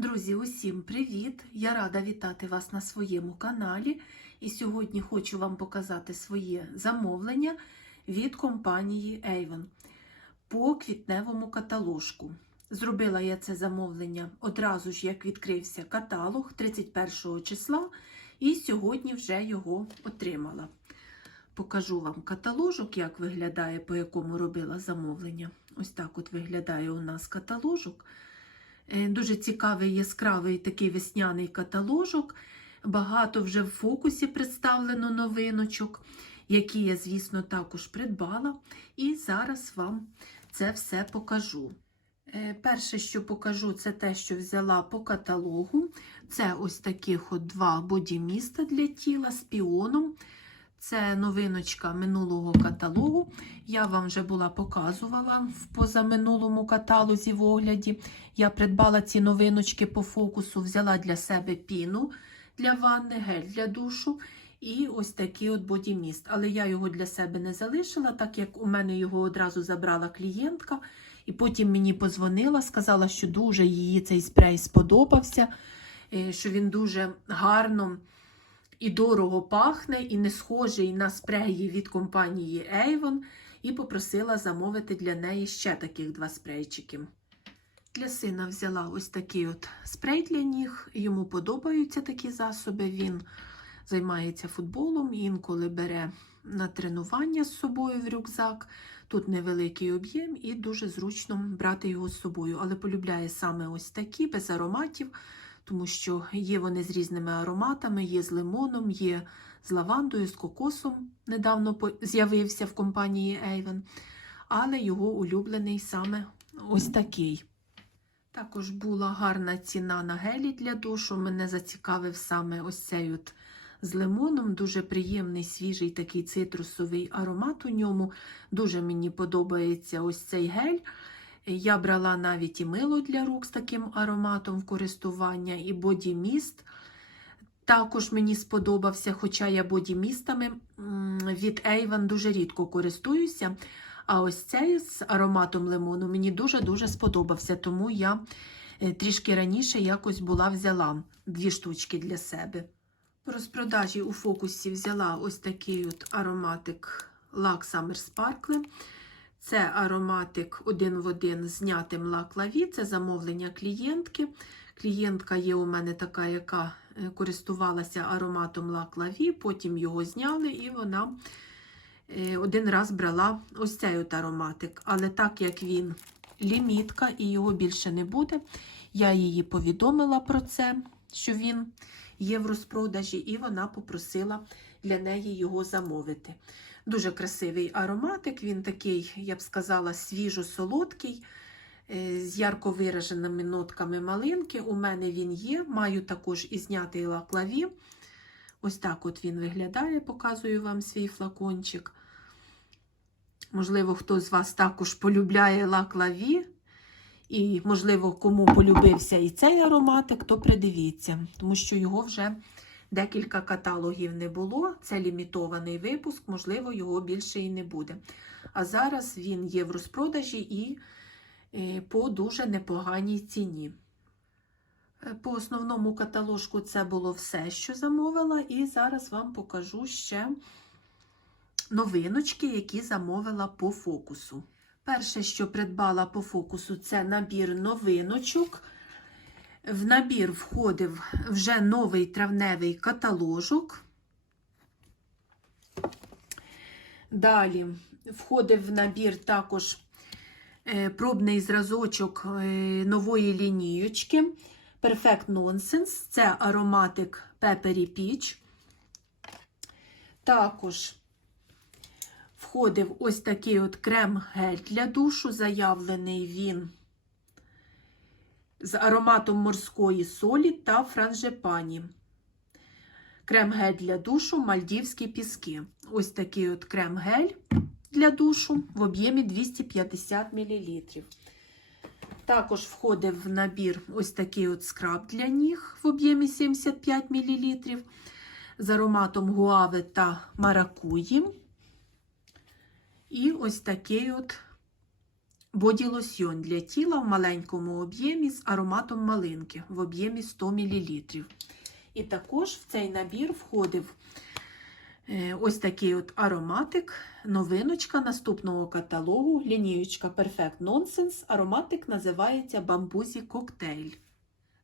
Друзі, усім привіт! Я рада вітати вас на своєму каналі. І сьогодні хочу вам показати своє замовлення від компанії Avon по квітневому каталожку. Зробила я це замовлення одразу ж, як відкрився каталог 31 числа, і сьогодні вже його отримала. Покажу вам каталожок, як виглядає, по якому робила замовлення. Ось так от виглядає у нас каталожок. Е, Дуже цікавий яскравий такий весняний каталожок. Багато вже в фокусі представлено новиночок, які я, звісно, також придбала. І зараз вам це все покажу. Е, Перше, що покажу, це те, що взяла по каталогу. Це ось таких от два бодіміста для тіла з піоном. Це новиночка минулого каталогу. Я вам вже була показувала в позаминулому каталозі в огляді. Я придбала ці новиночки по фокусу, взяла для себе піну для ванни, гель для душу і ось такий от бодіміст. Але я його для себе не залишила, так як у мене його одразу забрала клієнтка. І потім мені позвонила, сказала, що дуже їй цей спрей сподобався, е, що він дуже гарно і дорого пахне, і не схожий на спреї від компанії Avon, і попросила замовити для неї ще таких два спрейчики. Для сина взяла ось такий от спрей для ніг. Йому подобаються такі засоби. Він займається футболом, інколи бере на тренування з собою в рюкзак. Тут невеликий об'єм і дуже зручно брати його з собою. Але полюбляє саме ось такі, без ароматів, тому що є вони з різними ароматами, є з лимоном, є з лавандою, з кокосом. Недавно з'явився в компанії Avon. Але його улюблений саме ось такий. Також була гарна ціна на гелі для душу. Мене зацікавив саме ось цей от з лимоном. Дуже приємний, свіжий такий цитрусовий аромат у ньому. Дуже мені подобається ось цей гель. Я брала навіть і мило для рук з таким ароматом в користування, і бодіміст. Також мені сподобався, хоча я бодімістами від Avon дуже рідко користуюся. А ось цей з ароматом лимону мені дуже-дуже сподобався, тому я трішки раніше якось була взяла дві штучки для себе. В розпродажі у фокусі взяла ось такий от ароматик Lac Summer Sparkle. Це ароматик один в один знятим Lac це замовлення клієнтки. Клієнтка є у мене така, яка користувалася ароматом Vie, потім його зняли, і вона один раз брала ось цей от ароматик. Але так як він лімітка і його більше не буде, я її повідомила про це, що він є в розпродажі, і вона попросила для неї його замовити. Дуже красивий ароматик, він такий, я б сказала, свіжо-солодкий, з ярко вираженими нотками малинки. У мене він є. Маю також і знятий лаклаві. Ось так от він виглядає, показую вам свій флакончик. Можливо, хтось з вас також полюбляє лаклаві. І, можливо, кому полюбився і цей ароматик, то придивіться, тому що його вже декілька каталогів не було. Це лімітований випуск, можливо, його більше і не буде. А зараз він є в розпродажі і по дуже непоганій ціні. По основному каталожку це було все, що замовила, і зараз вам покажу ще новиночки, які замовила по фокусу. Перше, що придбала по фокусу, це набір новиночок. В набір входив вже новий травневий каталожок. Далі входив в набір також пробний зразочок нової лінієчки. Perfect Nonsense. Це ароматик Peppery Peach. Також входив ось такий от крем-гель для душу, заявлений він з ароматом морської солі та франжепані. Крем-гель для душу, мальдівські піски. Ось такий от крем-гель для душу в об'ємі 250 мл. Також входив в набір ось такий от скраб для ніг в об'ємі 75 мл з ароматом гуави та маракуї. І ось такий от боді-лосьйон для тіла в маленькому об'ємі з ароматом малинки в об'ємі 100 мл. І також в цей набір входив е, ось такий от ароматик, новиночка наступного каталогу, лінієчка Perfect Nonsense. Ароматик називається Бамбузі Коктейль.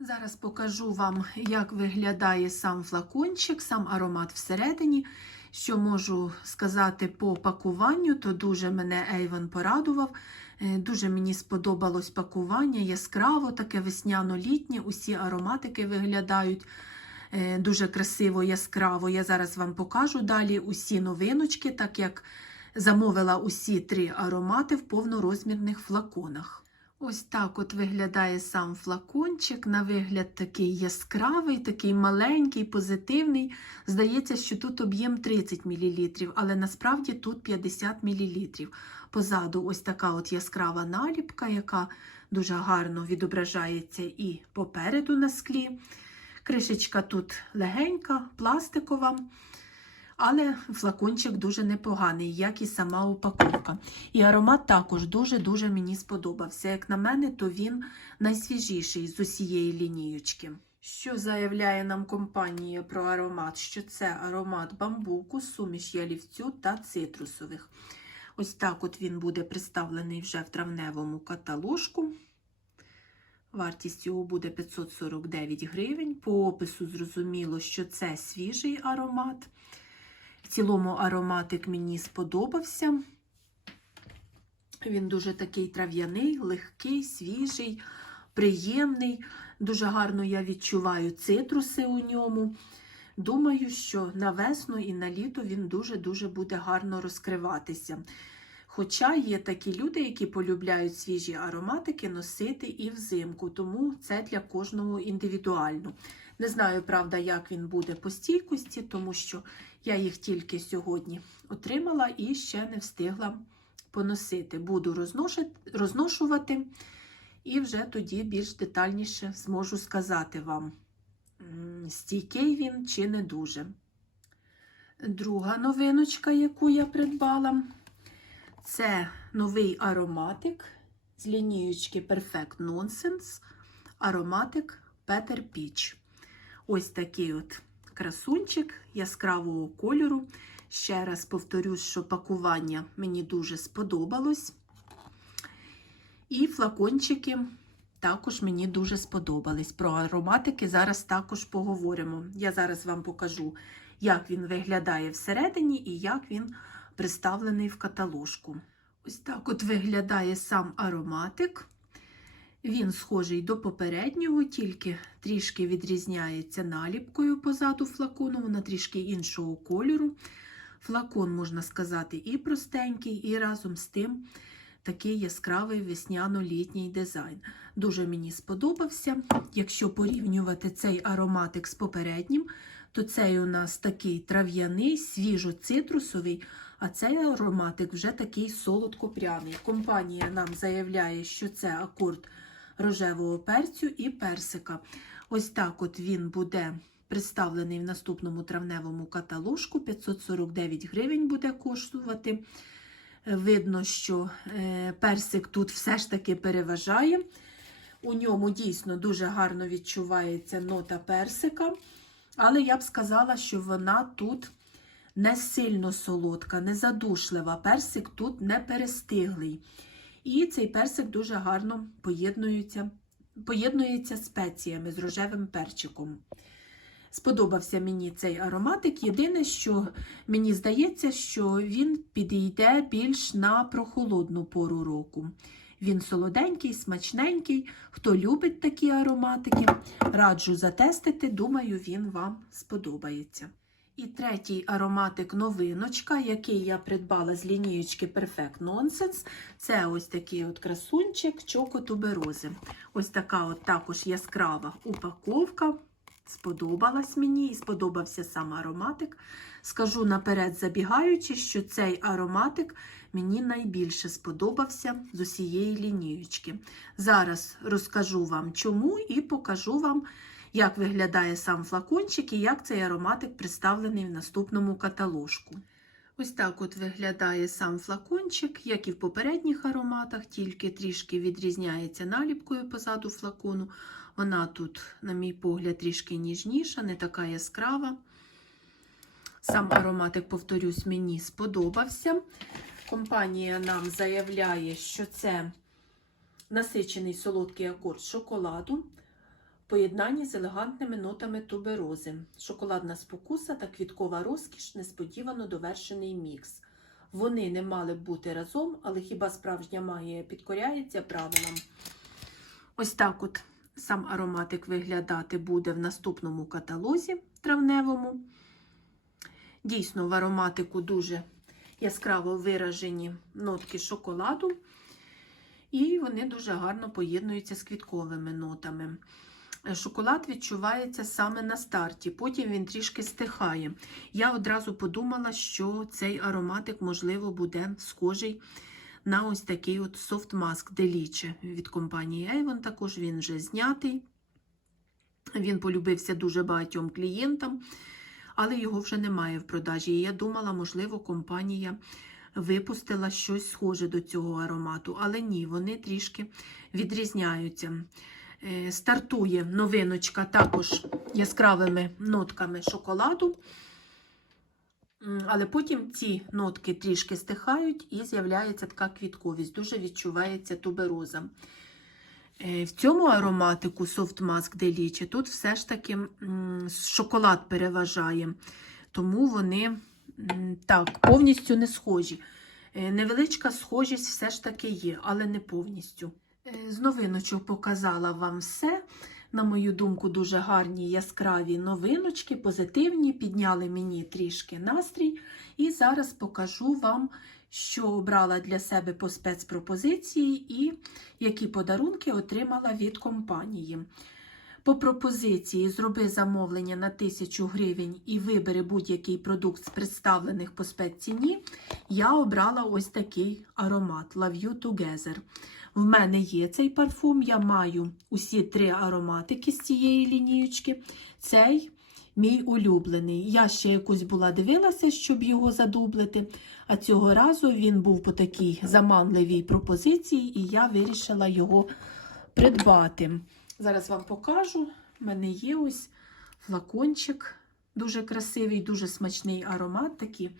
Зараз покажу вам, як виглядає сам флакончик, сам аромат всередині. Що можу сказати по пакуванню, то дуже мене Ейвон порадував. Е, Дуже мені сподобалось пакування, яскраво, таке весняно-літнє. Усі ароматики виглядають е, дуже красиво, яскраво. Я зараз вам покажу далі усі новиночки, так як замовила усі три аромати в повнорозмірних флаконах. Ось так от виглядає сам флакончик. На вигляд такий яскравий, такий маленький, позитивний. Здається, що тут об'єм 30 мл, але насправді тут 50 мл. Позаду ось така от яскрава наліпка, яка дуже гарно відображається і попереду на склі. Кришечка тут легенька, пластикова. Але флакончик дуже непоганий, як і сама упаковка. І аромат також дуже-дуже мені сподобався. Як на мене, то він найсвіжіший з усієї лінієчки. Що заявляє нам компанія про аромат? Що це аромат бамбуку, суміш ялівцю та цитрусових. Ось так от він буде представлений вже в травневому каталожку. Вартість його буде 549 гривень. По опису зрозуміло, що це свіжий аромат. В цілому ароматик мені сподобався. Він дуже такий трав'яний, легкий, свіжий, приємний. Дуже гарно я відчуваю цитруси у ньому. Думаю, що на весну і на літо він дуже-дуже буде гарно розкриватися. Хоча є такі люди, які полюбляють свіжі ароматики носити і взимку, тому це для кожного індивідуально. Не знаю, правда, як він буде по стійкості, тому що я їх тільки сьогодні отримала і ще не встигла поносити. Буду розношувати і вже тоді більш детальніше зможу сказати вам, стійкий він чи не дуже. Друга новиночка, яку я придбала, це новий ароматик з лінієчки Perfect Nonsense. Ароматик Peter Peach. Ось такий от красунчик яскравого кольору. Ще раз повторюсь, що пакування мені дуже сподобалось. І флакончики також мені дуже сподобались. Про ароматики зараз також поговоримо. Я зараз вам покажу, як він виглядає всередині і як він представлений в каталожку. Ось так от виглядає сам ароматик. Він схожий до попереднього, тільки трішки відрізняється наліпкою позаду флакону, вона трішки іншого кольору. Флакон, можна сказати, і простенький, і разом з тим такий яскравий весняно-літній дизайн. Дуже мені сподобався. Якщо порівнювати цей ароматик з попереднім, то цей у нас такий трав'яний, свіжо-цитрусовий, а цей ароматик вже такий солодко-пряний. Компанія нам заявляє, що це акорд рожевого перцю і персика. Ось так от він буде представлений в наступному травневому каталожку. 549 гривень буде коштувати. Видно, що е, персик тут все ж таки переважає. У ньому дійсно дуже гарно відчувається нота персика. Але я б сказала, що вона тут не сильно солодка, не задушлива. Персик тут не перестиглий. І цей персик дуже гарно поєднується, поєднується спеціями, з рожевим перчиком. Сподобався мені цей ароматик. Єдине, що мені здається, що він підійде більш на прохолодну пору року. Він солоденький, смачненький. Хто любить такі ароматики, раджу затестити, думаю, він вам сподобається. І третій ароматик новиночка, який я придбала з лінієчки Perfect Nonsense, це ось такий от красунчик чокотуберози. Ось така от також яскрава упаковка. Сподобалась мені і сподобався сам ароматик. Скажу наперед, забігаючи, що цей ароматик мені найбільше сподобався з усієї лінієчки. Зараз розкажу вам чому і покажу вам, як виглядає сам флакончик і як цей ароматик представлений в наступному каталожку. Ось так от виглядає сам флакончик, як і в попередніх ароматах, тільки трішки відрізняється наліпкою позаду флакону. Вона тут, на мій погляд, трішки ніжніша, не така яскрава. Сам ароматик, повторюсь, мені сподобався. Компанія нам заявляє, що це насичений солодкий акорд шоколаду поєднанні з елегантними нотами туберози. Шоколадна спокуса та квіткова розкіш несподівано довершений мікс. Вони не мали б бути разом, але хіба справжня магія підкоряється правилам? Ось так от сам ароматик виглядати буде в наступному каталозі травневому. Дійсно, в ароматику дуже яскраво виражені нотки шоколаду, і вони дуже гарно поєднуються з квітковими нотами. Шоколад відчувається саме на старті, потім він трішки стихає. Я одразу подумала, що цей ароматик, можливо, буде схожий на ось такий от Soft Mask Delice від компанії Avon. Також він вже знятий. Він полюбився дуже багатьом клієнтам, але його вже немає в продажі. І я думала, можливо, компанія випустила щось схоже до цього аромату. Але ні, вони трішки відрізняються. Е, Стартує новиночка також яскравими нотками шоколаду. Але потім ці нотки трішки стихають і з'являється така квітковість, дуже відчувається тубероза. Е, В цьому ароматику Soft Mask Delice тут все ж таки шоколад переважає, тому вони так, повністю не схожі. Е, Невеличка схожість все ж таки є, але не повністю. Е, З новиночок показала вам все. На мою думку, дуже гарні яскраві новиночки, позитивні, підняли мені трішки настрій. І зараз покажу вам, що обрала для себе по спецпропозиції і які подарунки отримала від компанії. По пропозиції зроби замовлення на 1000 гривень і вибери будь-який продукт з представлених по спецціні. Я обрала ось такий аромат Love You Together. В мене є цей парфум, я маю усі три ароматики з цієї лінієчки. Цей мій улюблений. Я ще якось була дивилася, щоб його задублити, а цього разу він був по такій заманливій пропозиції, і я вирішила його придбати. Зараз вам покажу. У мене є ось флакончик, дуже красивий, дуже смачний аромат, такі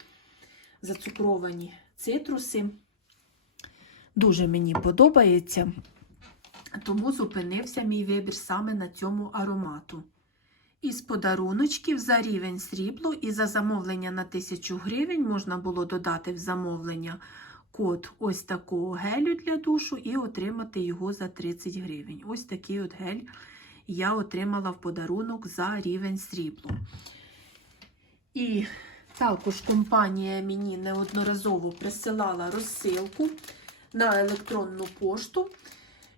зацукровані цитруси. Дуже мені подобається, тому зупинився мій вибір саме на цьому аромату. Із подаруночків за рівень срібло і за замовлення на 1000 гривень можна було додати в замовлення код ось такого гелю для душу і отримати його за 30 гривень. Ось такий от гель я отримала в подарунок за рівень срібло. І також компанія мені неодноразово присилала розсилку на електронну пошту,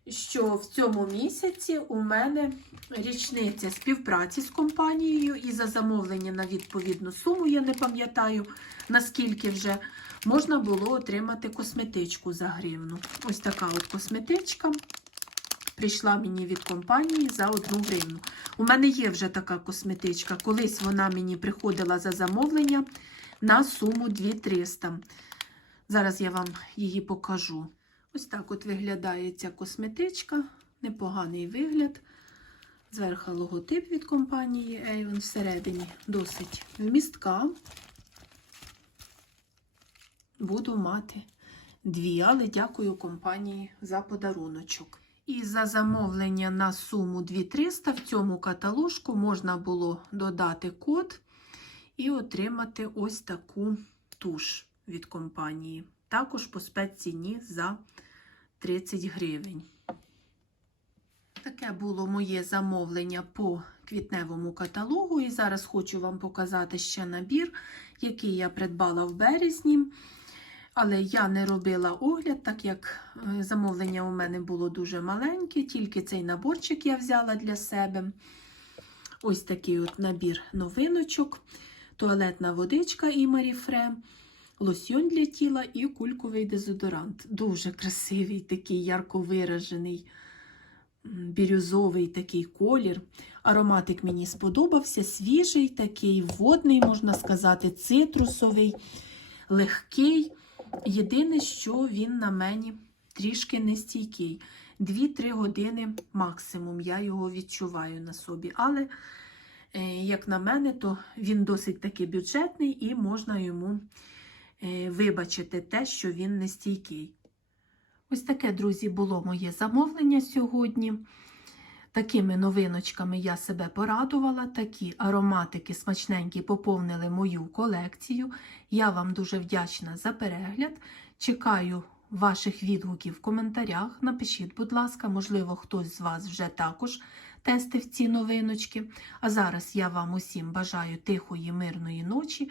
що в цьому місяці у мене річниця співпраці з компанією і за замовлення на відповідну суму, я не пам'ятаю, наскільки вже можна було отримати косметичку за гривну. Ось така от косметичка прийшла мені від компанії за одну гривну. У мене є вже така косметичка. Колись вона мені приходила за замовлення на суму 2300. Зараз я вам її покажу. Ось так от виглядає ця косметичка. Непоганий вигляд. Зверху логотип від компанії Avon всередині досить вмістка. Буду мати дві, але дякую компанії за подаруночок. І за замовлення на суму 2300 в цьому каталожку можна було додати код і отримати ось таку туш від компанії. Також по спецціні за 30 гривень. Таке було моє замовлення по квітневому каталогу. І зараз хочу вам показати ще набір, який я придбала в березні. Але я не робила огляд, так як е, замовлення у мене було дуже маленьке, тільки цей наборчик я взяла для себе. Ось такий от набір новиночок, туалетна водичка і Маріфре, лосьон для тіла і кульковий дезодорант. Дуже красивий, такий ярко виражений, бірюзовий такий колір. Ароматик мені сподобався, свіжий, такий водний, можна сказати, цитрусовий легкий. Єдине, що він на мені трішки нестійкий. 2-3 години максимум я його відчуваю на собі. Але, е, як на мене, то він досить таки бюджетний і можна йому вибачити те, що він нестійкий. Ось таке, друзі, було моє замовлення сьогодні. Такими новиночками я себе порадувала. Такі ароматики смачненькі поповнили мою колекцію. Я вам дуже вдячна за перегляд. Чекаю ваших відгуків в коментарях. Напишіть, будь ласка, можливо, хтось з вас вже також тестив ці новиночки. А зараз я вам усім бажаю тихої, мирної ночі